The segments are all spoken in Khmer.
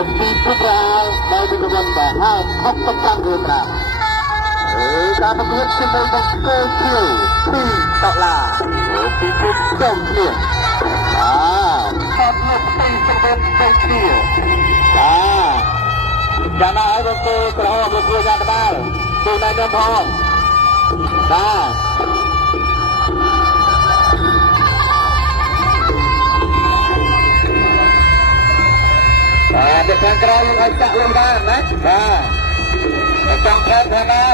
ពីពុទ្ធរាដែលមានរង្វាន់ដែល55រៀលប្រាំការប្រកួតជាមួយនឹងស្គរឈៀវ$2ពីពុទ្ធចំគ្នាខាត់លោកផ្ទៃសង្វេនផ្ទៃគ្នាយ៉ាងណាហើយក៏ក្រហមលោកគ្រូយ៉ាតបាល់ជួយណែនាំផងពីខាងក្រោយយើងឲ្យចាក់លំបានណាចង់ខែថាណាអ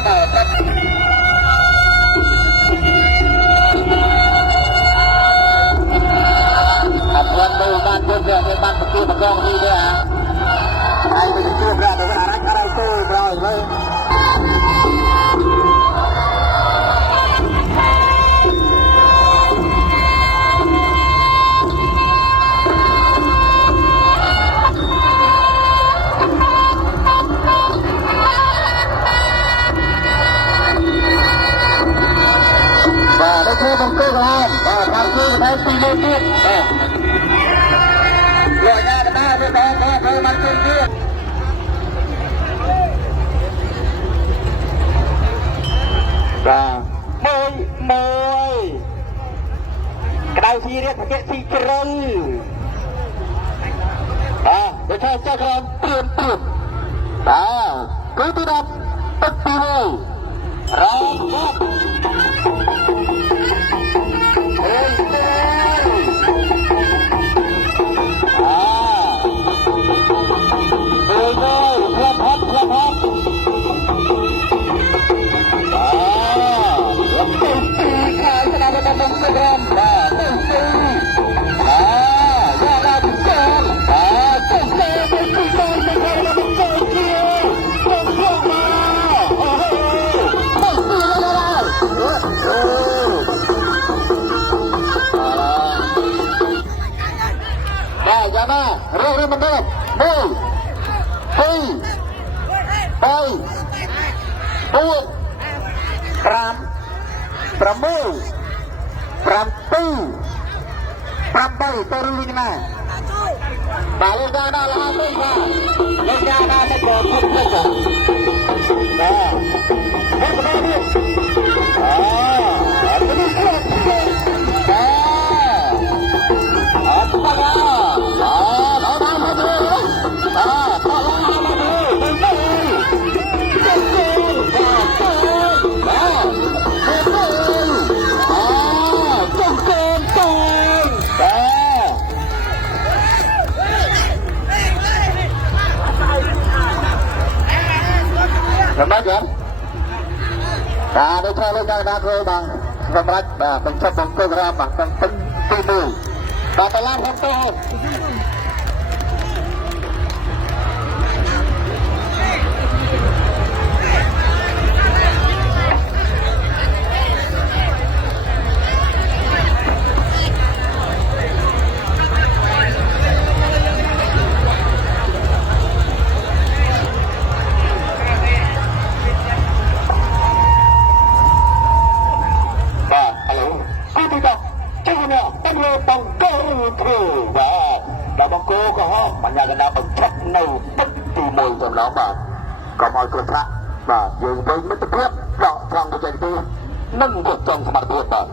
ត់วันមើលបានជឿវាមានបានប្រគួតម្ដងនេះទេហើយទៅជួបរ៉ាទៅអារ៉ាច់ទៅក្រោយមើលบางคนก็บางคนได้ตีลูกទៀតលក់យ៉ាទៅទៅទៅมันตีទៀតមួយក្តៅស៊ីរៀបប្រកែកស៊ីជ្រៅដូចថាចក្រមព្រៀនគឺទី10ទឹកទី1រងRơi bên đây, 1, 2, 3, 4, 5, 6, 7, 8 ទៅលីណាបាទលោកតាដល់ហើយទេបាទលោកតាដល់ទៅពុកពុកបាទមកទៅនេះអត់ទៅនេះអត់ទៅCảm ơn em. Đây cho lên đang rơi bằng vòng rạch và bằng chấp bằng program bằng tầng tinh mù và phải làm hơn tốt. Bóng cô thử và bóng cô có họ mà nhà gần nào bằng chất nâu bất kỳ mùi trong đó mà có mọi cơ trạng và dường với mấy tập hiếp đó trong cái chân tư nâng cuộc trong mặt tuyệt vời